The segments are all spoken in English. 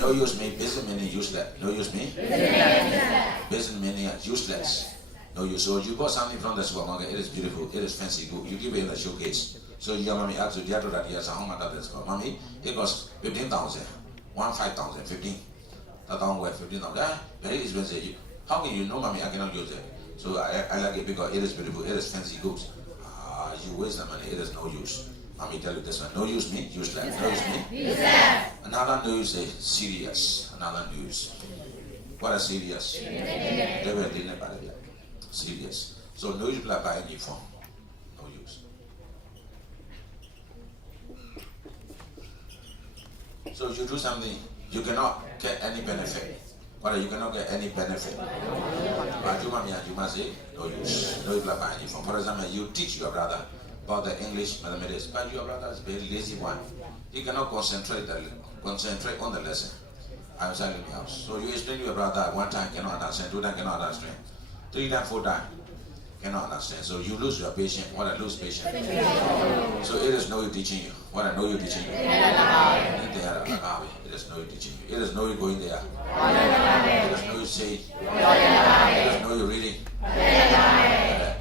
No use mean business meaning useless. No use mean business meaning useless. No use. So you bought something from the supermarket. It is beautiful. It is fancy. Good. You give it in the showcase. So your mommy asked you, "Dear, that yes, how much that is?" Mommy, it was 15,000. 5,000, 15. That down worth 15,000. Very expensive. How can you know, mommy? I cannot use it. So I like it because it is beautiful. It is fancy goods. You waste the money. It is no use. Mommy tell you this one. No use means useless. No use means useless. Another no use is serious. Another news. What is serious? They were didn't about it. Serious. So no use by any form. No use. So if you do something, you cannot get any benefit. But you cannot get any benefit. But you must say no use. No use by any form. For example, you teach your brother about the English mathematics, but your brother is a very lazy one. He cannot concentrate on the lesson. I'm telling you. So you explain to your brother one time cannot understand, two times cannot understand, three times, four times cannot understand. So you lose your patience. What I lose patience. So it is no use teaching you. What I know you teaching you. It is no use teaching you. It is no use going there. It is no use saying. It is no use reading.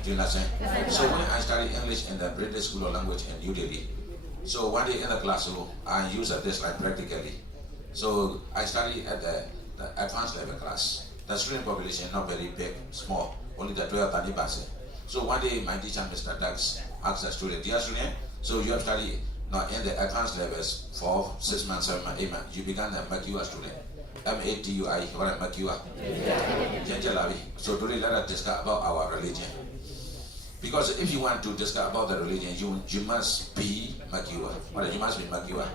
Do you understand? So when I studied English in the British School of Language in New Delhi, so one day in the classroom, I used this like practically. So I studied at the advanced level class. The student population not very big, small, only the 12 30%. So one day my teacher, Mr. Dax, asked the student, "Dear student, so you have studied now in the advanced levels for 6 months, 7 months, 8 months. You began the MATUA student. MATUI, what is MATUA? So today let us discuss about our religion. Because if you want to discuss about the religion, you must be Makiwa. Or you must be Makiwa.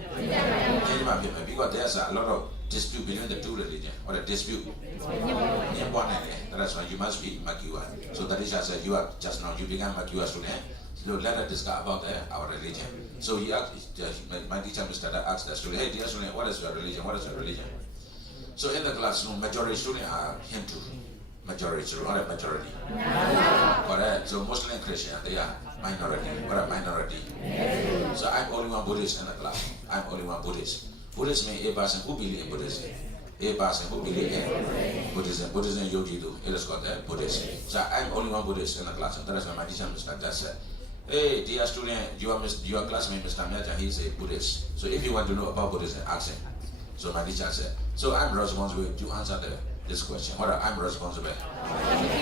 Because there's a lot of dispute between the two religions. Or a dispute. That's why you must be Makiwa. So the teacher said, you are just now, you become Makiwa student. So let us discuss about our religion. So he asked, my teacher, Mr. Da, asked the student, "Hey, dear student, what is your religion? What is your religion?" So in the classroom, majority students are Hindu. Majority, or a majority. Correct. So Muslim Christian, they are minority. What a minority. So I'm only one Buddhist in the class. I'm only one Buddhist. Buddhist means a person who believes in Buddhism. A person who believes in Buddhism. Buddhism Yogi do. It is called Buddhism. So I'm only one Buddhist in the class. That is why my teacher Mr. That said, "Hey, dear student, your classmate Mr. Meja, he is a Buddhist. So if you want to know about Buddhism, ask him." So my teacher said, "So I'm responsible to answer this question. What I'm responsible."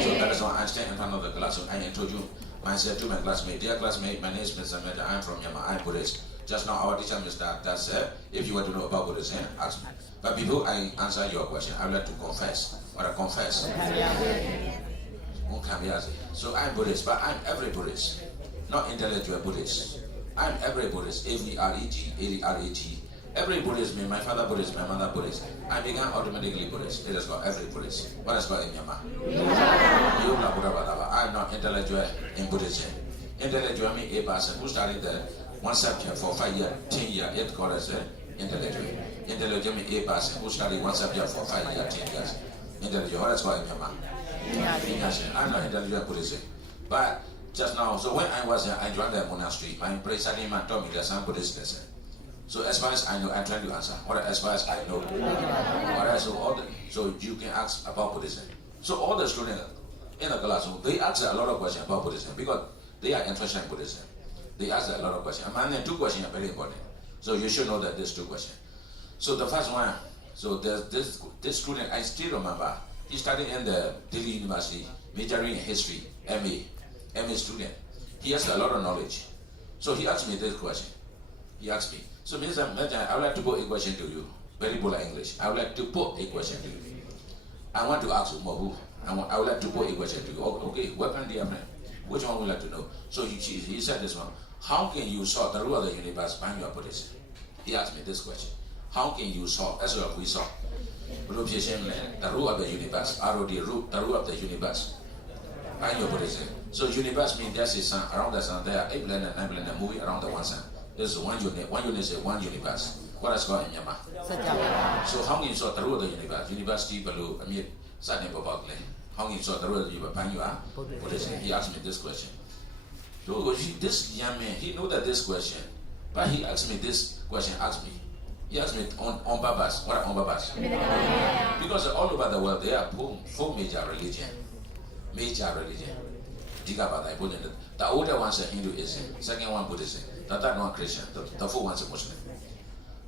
So that is why I stand in front of the class. So I introduce myself to my classmate. "Dear classmate, my name is Mr. Mehta. I'm from Myanmar. I'm Buddhist. Just now our teacher Mr. Das said, if you want to know about Buddhism, ask me." But before I answer your question, I would like to confess. What I confess. So I'm Buddhist, but I'm every Buddhist. Not intellectual Buddhist. I'm every Buddhist. A-V-R-E-T. Every Buddhist means my father Buddhist, my mother Buddhist. I become automatically Buddhist. It is called every Buddhist. What is called in Myanmar? I'm not intellectual in Buddhism. Intellectual means a person who studied one subject for 5 years, 10 years. It called as intellectual. Intellectual means a person who studied one subject for 5 years, 10 years. Intellectual. What is called in Myanmar? I'm not intellectual Buddhism. But just now, so when I was here, I joined the monastery. My presiding man told me there's some Buddhist person. So as far as I know, I'm trying to answer. Or as far as I know. Alright, so you can ask about Buddhism. So all the students in the classroom, they ask a lot of questions about Buddhism because they are interested in Buddhism. They ask a lot of questions. And then 2 questions are very important. So you should know that there's 2 questions. So the first one, so there's this student, I still remember, he studied in the Delhi University, majoring in history, MA student. He has a lot of knowledge. So he asked me this question. He asked me, "So Mr. Meja, I would like to put a question to you. Very poor English. I would like to put a question to you. I want to ask you, Mabu. I would like to put a question to you." Okay, welcome dear friend. Which one would you like to know? So he said this one. "How can you solve the rule of the universe by your Buddhism?" He asked me this question. How can you solve, as well as we solve, the rule of the universe, the rule of the universe by your Buddhism? So universe means there's a sun, around the sun there are 8 planets, 9 planets moving around the one sun. There's one unit. One unit is one universe. What is called in Myanmar? So how can you solve the rule of the universe? University below, Suddenly how can you solve the rule of the universe? Buddhism. He asked me this question. So this young man, he knew that this question, but he asked me this question, asked me He asked me on purpose. What are on purpose? Because all over the world there are four major religion. Major religion. The older one is Hinduism, second one Buddhism, the third one Christian, the fourth one is Muslim.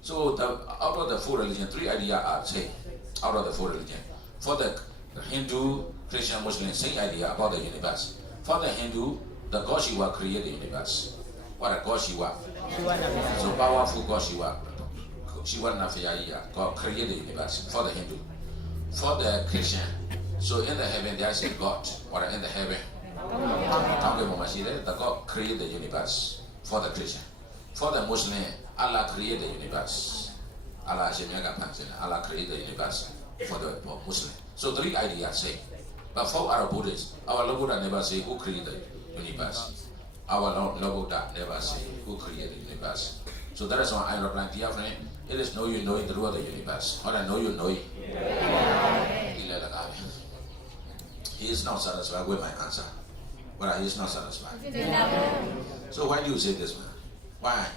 So out of the four religions, three ideas are same. Out of the four religions. For the Hindu, Christian, Muslim, same idea about the universe. For the Hindu, the God Shiva created the universe. What a God Shiva? So powerful God Shiva. Shiva Nafiyaya, God created the universe for the Hindu. For the Christian, so in the heaven there is a God. Or in the heaven, the God created the universe for the Christian. For the Muslim, Allah created the universe. Allah created the universe for the Muslim. So three ideas say. But for our Buddhists, our Lord Buddha never say who created the universe. Our Lord Buddha never say who created the universe. So that is why I reply, dear friend, it is know you knowing the rule of the universe. What I know you knowing. He is not satisfied with my answer. But he is not satisfied. So why do you say this, man?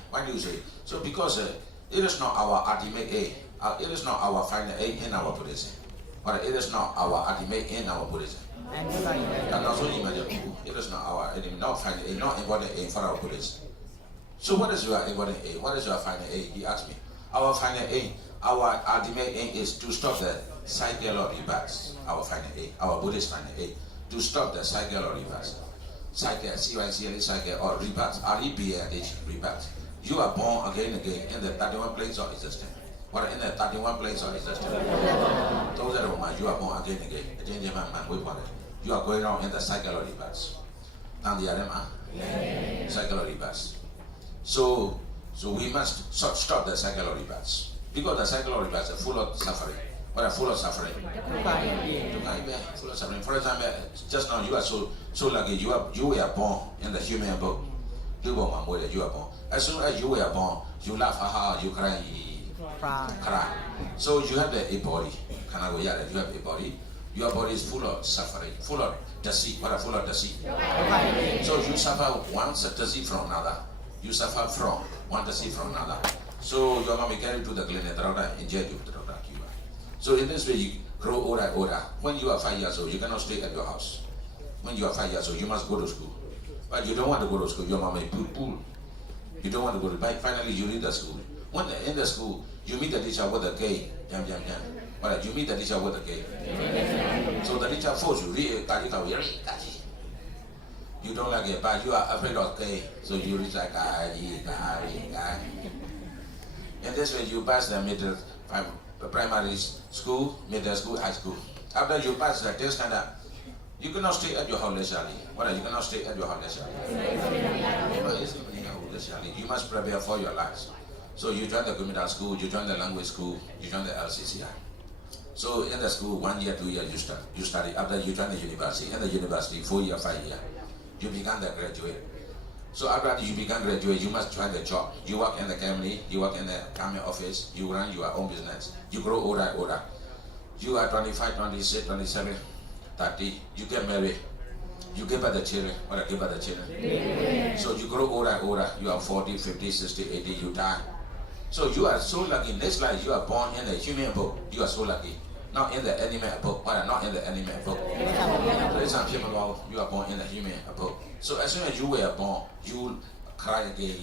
Why do you say? So because it is not our ultimate aim. It is not our final aim in our Buddhism. But it is not our ultimate in our Buddhism. And also it is not our not final aim, not important aim for our Buddhism. So what is your important aim? What is your final aim? He asked me. Our final aim, our ultimate aim is to stop the cycle of rebirth. Our final aim, our Buddhist final aim, to stop the cycle of rebirth. Cycle, C-Y-C-L-E cycle or rebirth, R-E-B-A-T-H, rebirth. You are born again and again in the 31 planes of existence. What in the 31 planes of existence? Those are the ones you are born again and again. You are going on in the cycle of rebirth. Cycle of rebirth. So we must stop the cycle of rebirth. Because the cycle of rebirth is full of suffering. What are full of suffering? Full of suffering. For example, just now you are so lucky. You were born in the human boat. You were born. As soon as you were born, you laugh, haha, you cry. So you have a body. You have a body. Your body is full of suffering, full of deceit. What are full of deceit? So you suffer one deceit from another. You suffer from one deceit from another. So your mom will carry you to the clinic, inject you. So in this way you grow older. When you are 5 years old, you cannot stay at your house. When you are 5 years old, you must go to school. But you don't want to go to school. Your mom will pull. You don't want to go to school. Finally, you leave the school. When in the school, you meet the teacher with a gay. But you meet the teacher with a gay. So the teacher forces you. You don't like it, but you are afraid of gay. So you reach like in this way, you pass the primary school, middle school, high school. After you pass the test standard, you cannot stay at your house leisurely. You cannot stay at your house leisurely. You must prepare for your lives. So you join the community school, you join the language school, you join the LCCI. So in the school, 1 year, 2 years, you study. After you join the university, in the university, 4 year, 5 year, you become the graduate. So after you become graduate, you must join the job. You work in the company, you work in the government office, you run your own business. You grow older. You are 25, 26, 27, 30, you get married. You give birth the children. Give birth the children? Yeah. So you grow older. You are 40, 50, 60, 80, you die. So you are so lucky. Next life, you are born in the human book. You are so lucky. Not in the animal book. Not in the animal book. So it's not people about you are born in the human book. So as soon as you were born, you cry again,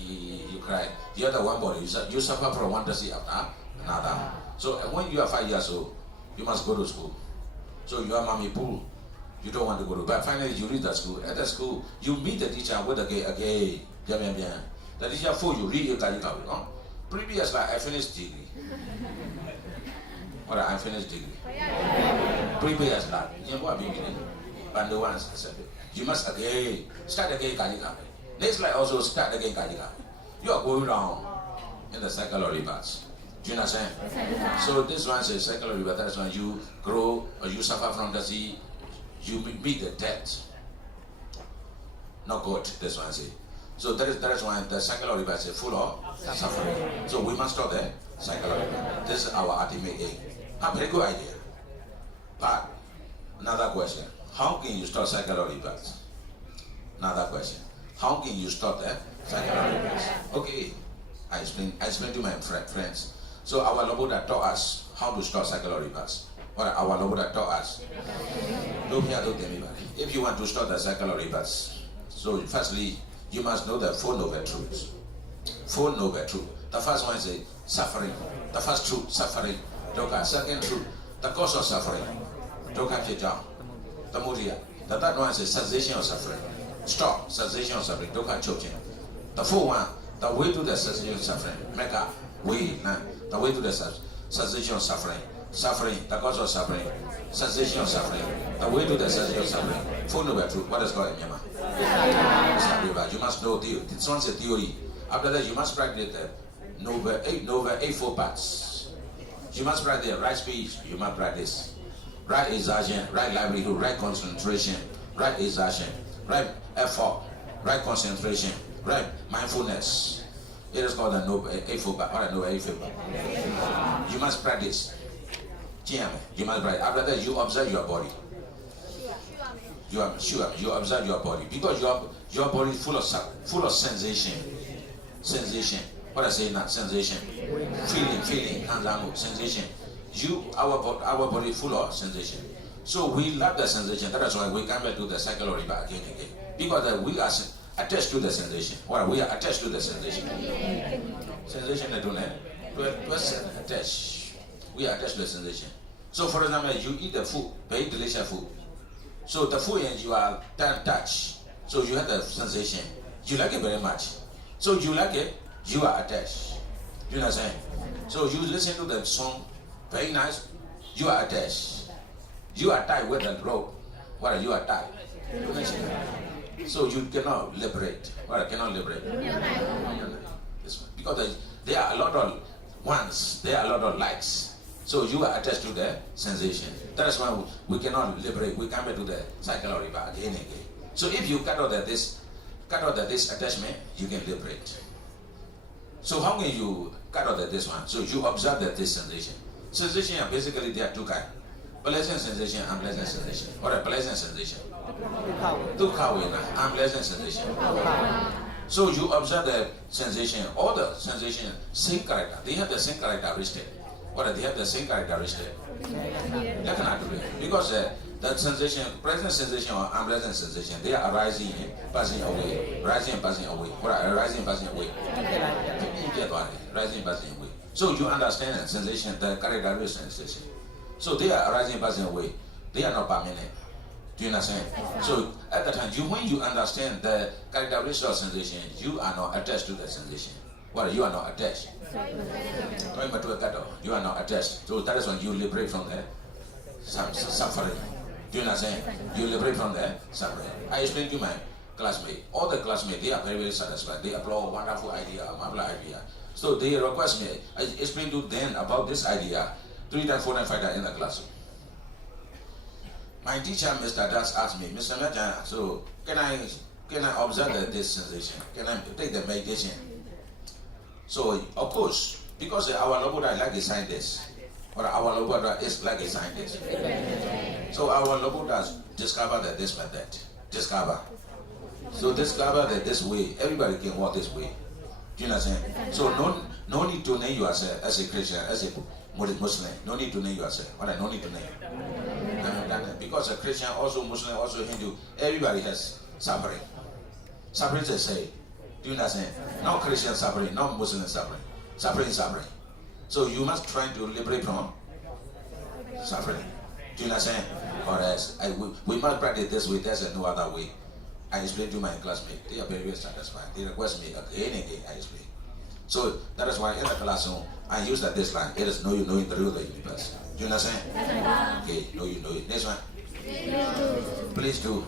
you cry. The other one body, you suffer from one disease after another. So when you are 5 years old, you must go to school. So your mommy pull. You don't want to go to, but finally you reach the school. At the school, you meet the teacher with a gay. The teacher for you read your previous life, I finished degree. I finished degree. Previous life, but no one accepted it. You must again start again. Next life also start again. You are going wrong in the cycle of rebirth. Do you understand? So this one says cycle of rebirth. That's when you grow or you suffer from the sea. You meet the death. Not good. This one says. So that is why the cycle of rebirth is full of suffering. So we must stop the cycle of rebirth. This is our ultimate aim. A very good idea. But another question. How can you stop cycle of rebirth? Another question. How can you stop the cycle of rebirth? Okay. I explain to my friends. So our Lord Buddha taught us how to stop cycle rebirths. What our Lord Buddha taught us. If you want to stop the cycle of rebirths, so firstly, you must know the four noble truths. Four noble truths. The first one is suffering. The first truth, suffering. Second truth, the cause of suffering. The mudya. The third one is cessation of suffering. Stop, cessation of suffering. The fourth one, the way to the cessation of suffering. Mecca, way. The way to the cessation of suffering. Suffering, the cause of suffering. Cessation of suffering. The way to the cessation of suffering. Four noble truth. What is called in Myanmar? You must know theory. This one's a theory. After that, you must practice the eight four parts. You must practice right speech. You must practice right exertion, right livelihood, right concentration, right exertion, right effort, right concentration, right mindfulness. It is called the noble eight four part. What a noble eight four part. You must practice. You must practice. After that, you observe your body. You are sure you observe your body because your body is full of sensation. What I say now, sensation, feeling, sensation. Our body is full of sensation. So we love the sensation. That is why we come back to the cycle of rebirth again and again. Because we are attached to the sensation. Well, we are attached to the sensation. Sensation I don't have. We're attached. We are attached to the sensation. So for example, you eat the food, very delicious food. So the food and you are touch. So you have the sensation. You like it very much. So you like it, you are attached. You know what I'm saying? So you listen to the song, very nice, you are attached. You are tied with the rope. What are you are tied? So you cannot liberate. What cannot liberate? Because there are a lot of wants, there are a lot of likes. So you are attached to the sensation. That is why we cannot liberate. We come back to the cycle of rebirth again and again. So if you cut out this attachment, you can liberate. So how can you cut out this one? So you observe this sensation. Sensation are basically there are two kinds. Pleasant sensation and unpleasant sensation. Or a pleasant sensation. Unpleasant sensation. So you observe the sensation, all the sensation, same character. They have the same characteristic. They have the same characteristic. Because that sensation, present sensation or unpleasant sensation, they are arising and passing away. Rising and passing away. Rising and passing away. Rising and passing away. So you understand the sensation, the characteristic sensation. So they are arising and passing away. They are not permanent. Do you understand? So at that time, when you understand the characteristic of sensation, you are not attached to the sensation. You are not attached. You are not attached. So that is when you liberate from the suffering. Do you understand? You liberate from the suffering. I explained to my classmates. All the classmates, they are very, very satisfied. They applaud wonderful idea, marvelous idea. So they request me. I explained to them about this idea 3 times, 4 times, 5 times in the classroom. My teacher, Mr. Das, asked me, Mr. Majan, so can I observe this sensation? Can I take the meditation? So of course, because our Lord Buddha is like a scientist, or our Lord Buddha is like a scientist. So our Lord Buddha discovered this method. So discover that this way, everybody can walk this way. Do you understand? So no need to name yourself as a Christian, as a Muslim. No need to name yourself. No need to name. Because a Christian, also Muslim, also Hindu, everybody has suffering. Suffering is a say. Do you understand? No Christian suffering, no Muslim suffering. Suffering is suffering. So you must try to liberate from suffering. Do you understand? Or else, we must practice this way. There's no other way. I explain to my classmates. They are very, very satisfied. They request me again and again. I explain. So that is why in the classroom, I use this line. It is know you knowing the real universe. Do you understand? Okay, know you know it. Next one. Please do.